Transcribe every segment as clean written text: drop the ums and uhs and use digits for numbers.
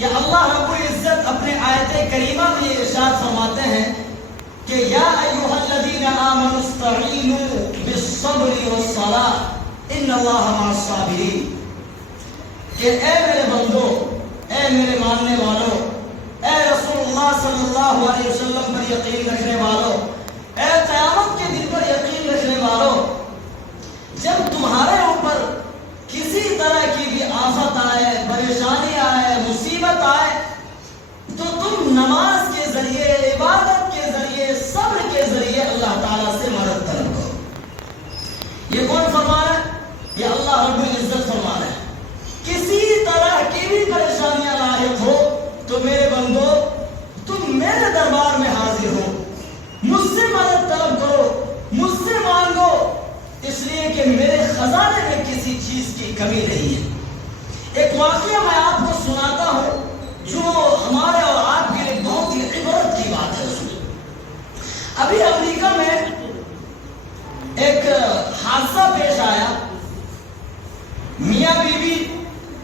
کہ اللہ رب العزت اپنے آیت کریمہ میں یہ ارشاد فرماتے ہیں کہ یا ایھا الذین آمنوا استعینوا بالصبر والصلاۃ ان اللہ مع الصابرین، کہ اے میرے بندو، اے میرے ماننے والوں، اے رسول اللہ صلی اللہ علیہ وسلم پر یقین رکھنے والوں، اے قیامت کے دن پر یقین رکھنے والوں، جب تمہارے اوپر کسی طرح کی بھی آفت آئے، پریشانی آئے، مصیبت آئے، تو تم نماز کے ذریعے، عبادت کے ذریعے، صبر کے ذریعے اللہ تعالیٰ سے مدد طلب کرو۔ یہ کون فرما رہا ہے؟ یہ اللہ رب العزت فرما رہا ہے۔ کسی طرح کی بھی پریشانیاں لاحق ہو تو میرے بندو تم میرے دربار میں حاضر ہو، مجھ سے مدد طلب کرو، مجھ سے مانگو، اس لیے کہ میرے خزانے میں کسی چیز کی کمی نہیں ہے۔ ایک واقعہ میں آپ کو سناتا ہوں جو ہمارے اور آپ کے لیے بہت ہی عبرت کی بات ہے۔ اس میں ابھی امریکہ میں ایک حادثہ پیش آیا، میاں بیوی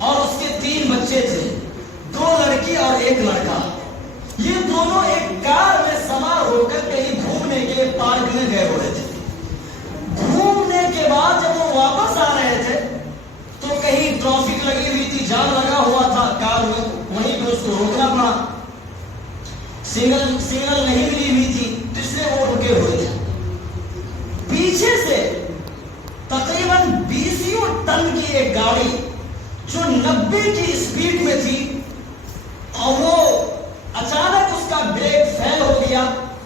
اور اس کے 3 بچے تھے، 2 لڑکی اور 1 لڑکا۔ یہ دونوں ایک کار میں سوار ہو کر کہیں گھومنے کے پارک میں گئے ہوئے تھے۔ گھومنے کے بعد جب وہ واپس آ رہے تھے تو کہیں ٹریفک لگی ہوئی تھی، جام لگا ہوا تھا کار میں، وہیں پہ اس کو روکنا پڑا، سگنل نہیں ملی ہوئی تھی، اس لیے وہ رکے ہوئے تھے۔ پیچھے سے تقریباً 20 ٹن کی ایک گاڑی جو 90 کی اسپیڈ میں تھی، اور وہ اچانک اس کا بریک فیل ہو گیا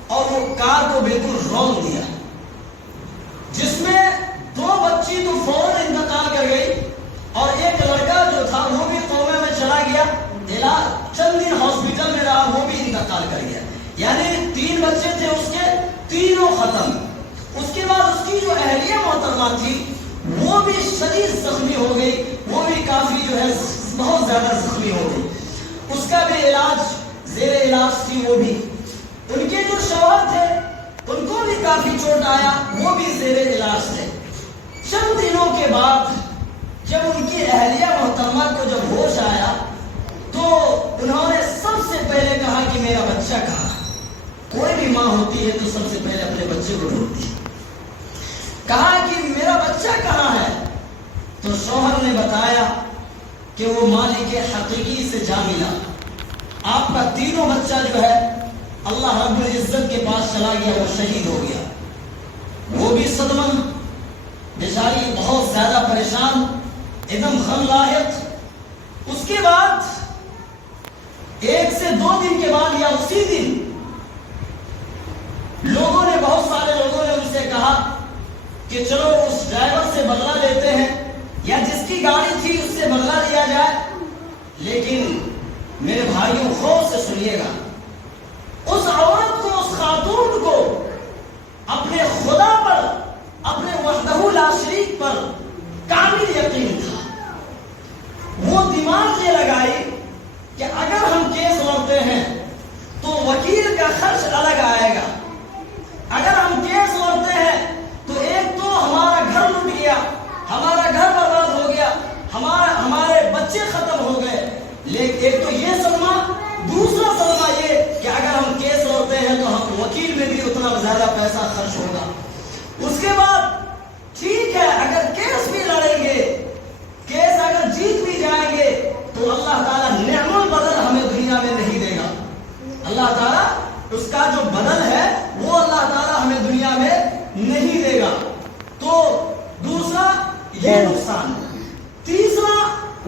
اور وہ کار کو بالکل رول دیا، جس میں 2 بچی تو فوراً انتقال کر گئی اور ایک لڑکا جو تھا وہ بھی کومے میں چلا گیا، علاج چند دن ہاسپٹل میں رہا، وہ بھی انتقال کر گیا۔ یعنی 3 بچے تھے اس کے، تینوں ختم۔ اس کے بعد اس کی جو اہلیہ محترمہ تھی وہ بھی شدید زخمی ہو گئی، وہ بھی کافی جو ہے بہت زیادہ زخمی ہو گئی، اس کا بھی علاج زیر علاج تھی وہ بھی۔ ان کے جو شوہر تھے ان کو بھی کافی چوٹ آیا، وہ بھی زیر علاج تھے۔ چند دنوں کے بعد جب ان کی اہلیہ محترمہ کو جب ہوش آیا تو انہوں نے سب سے پہلے کہا کہ میرا بچہ کہاں ہے؟ کوئی بھی ماں ہوتی ہے تو سب سے پہلے اپنے بچے کو ڈھونڈتی ہے۔ کہا کہ میرا بچہ کہاں ہے؟ تو شوہر نے بتایا کہ وہ مالک حقیقی سے جا ملا، آپ کا تینوں بچہ جو ہے اللہ رب العزت کے پاس چلا گیا، وہ شہید ہو گیا۔ وہ بھی صدمہ، بیچاری بہت زیادہ پریشان، ایک دم غم لاحق۔ اس کے بعد 1 سے 2 دن کے بعد یا اسی دن لوگوں نے، بہت سارے لوگوں نے ان سے کہا کہ چلو اس ڈرائیور سے بدلہ لیتے ہیں، یا جس کی گاڑی تھی اس سے بدلہ لیا جائے۔ لیکن میرے بھائیوں غور سے سنیے گا، اس عورت کو، اس خاتون کو اپنے خدا پر، اپنے وحدہ لا شریک پر کامل یقین تھا۔ وہ دماغ یہ لگائی کہ اگر ہم کیس لڑتے ہیں تو وکیل کا خرچ الگ آئے گا، اگر ہم کیس لڑتے ہیں تو ایک تو ہمارا گھر لٹ گیا، ہمارا گھر برباد ہو گیا، ہمارے بچے ختم ہو گئے، لیکن ایک تو یہ صدمہ، دوسرا صدمہ یہ کہ اگر ہم کیس لڑتے ہیں تو ہم وکیل میں بھی اتنا زیادہ پیسہ خرچ ہوگا۔ اس کے بعد ٹھیک ہے اگر کیس بھی لڑیں گے، کیس اگر جیت بھی جائیں گے تو اللہ تعالیٰ نعم البدل ہمیں دنیا میں نہیں دے گا، اللہ تعالیٰ اس کا جو بدل ہے وہ اللہ تعالیٰ ہمیں دنیا میں نہیں دے گا۔ تو دوسرا یہ نقصان، تیسرا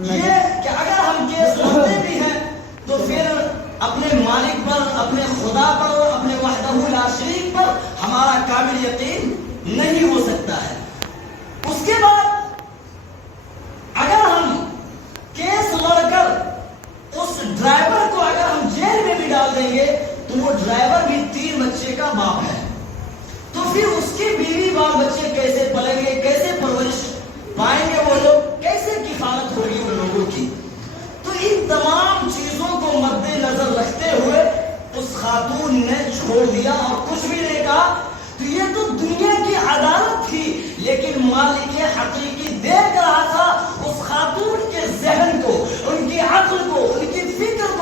یہ کہ اگر ہم کیس لڑتے بھی ہیں تو پھر اپنے مالک پر، اپنے خدا پر، اپنے وحدہ لا شریک پر ہمارا کامل یقین نہیں ہو سکتا ہے۔ اس کے بعد اگر ہم کیس لڑ کر اس ڈرائیور کو اگر ہم جیل میں بھی ڈال دیں گے تو وہ ڈرائیور بھی 3 بچے کا باپ ہے، تو پھر اس کی بیوی بال بچے کیسے پلیں گے، کیسے پرورش پائیں گے وہ لوگ، کیسے کفالت ہوگی ان لوگوں کی؟ تو ان تمام چیزوں کو مد نظر رکھتے ہوئے اس خاتون نے چھوڑ دیا اور کچھ بھی نہیں کہا۔ تو یہ تو دنیا کی عدالت تھی، لیکن مالک حقیقی دیکھ رہا تھا اس خاتون کے ذہن کو، ان کی عقل کو، ان کی فکر کو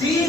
3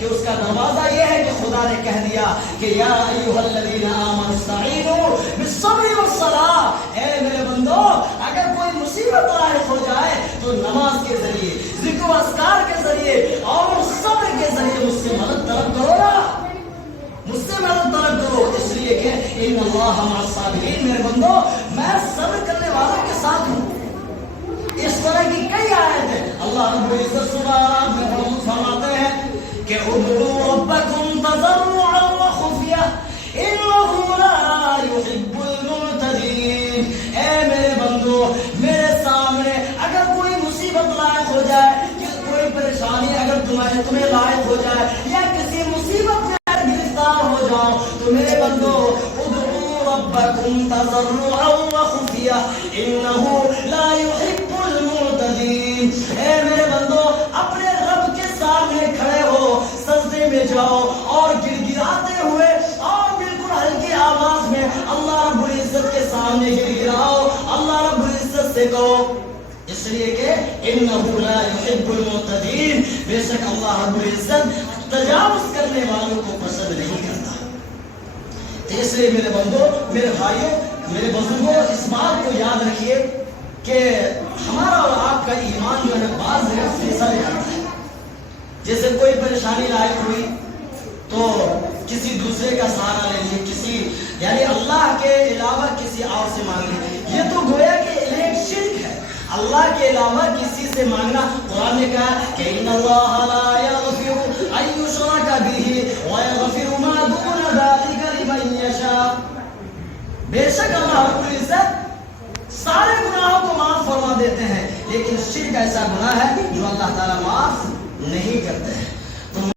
کہ اس کا دروازہ یہ ہے کہ خدا نے کہہ دیا کہ یا ایھا الذین آمنوا استعینوا بالصبر والصلاۃ، اے میرے بندو اگر کوئی مصیبت لاحق ہو جائے تو نماز کے ذریعے، ذکر و اذکار کے ذریعے اور صبر کے ذریعے مجھ سے مدد طلب کرو نا، مجھ سے مدد طلب کرو، اس لیے کہ ان اللہ مع الصابرین، میرے بندو میں صبر کرنے والوں کے ساتھ ہوں۔ اس طرح کی کئی آیت ہیں۔ اللہ رب العزت سبحانہ میں فرماتے ہیں کہ ادعوا ربکم تضرعا وخفیہ انہ لا یحب المعتدین، اے میرے بندو میرے سامنے اگر کوئی مصیبت لاحق ہو جائے یا کوئی پریشانی اگر تمہیں لاحق ہو جائے یا کسی مصیبت میں گرفتار ہو جاؤ تو میرے بندو ادعوا ربکم تضرعا وخفیہ انہ لا یحب المعتدین، اے میرے بندو اپنے رب کے سامنے کھڑے ہو، سجدے میں جاؤ اور گر گراتے ہوئے اور بالکل ہلکی آواز میں اللہ رب العزت کے سامنے گر گراؤ، اللہ رب العزت سے کہو، اس لیے کہ انہ لا یحب المعتدین، بے شک اللہ رب العزت تجاوز کرنے والوں کو پسند نہیں کرتا۔ اس لیے میرے بندو، میرے بھائیوں، میرے بزرگوں، اس بات کو یاد رکھیے کہ ہمارا اور آپ کا ایمان جو ہے بعض جگہ پھسل جاتا ہے۔ جیسے کوئی پریشانی لاحق ہوئی تو کسی دوسرے کا سہارا لے لیے، کسی یعنی اللہ کے علاوہ کسی اور سے مانگ لی، یہ تو گویا کہ ایک شرک ہے۔ اللہ کے علاوہ کسی سے مانگنا، قرآن نے کہا کہ ان اللہ لا یغفر ان یشرک بہ ویغفر ما دون ذلک لمن یشاء، بے شک اللہ رب العزت سارے گناہوں کو معاف فرما دیتے ہیں، لیکن شرک ایسا گناہ ہے جو اللہ تعالیٰ معاف نہیں کرتے ہیں۔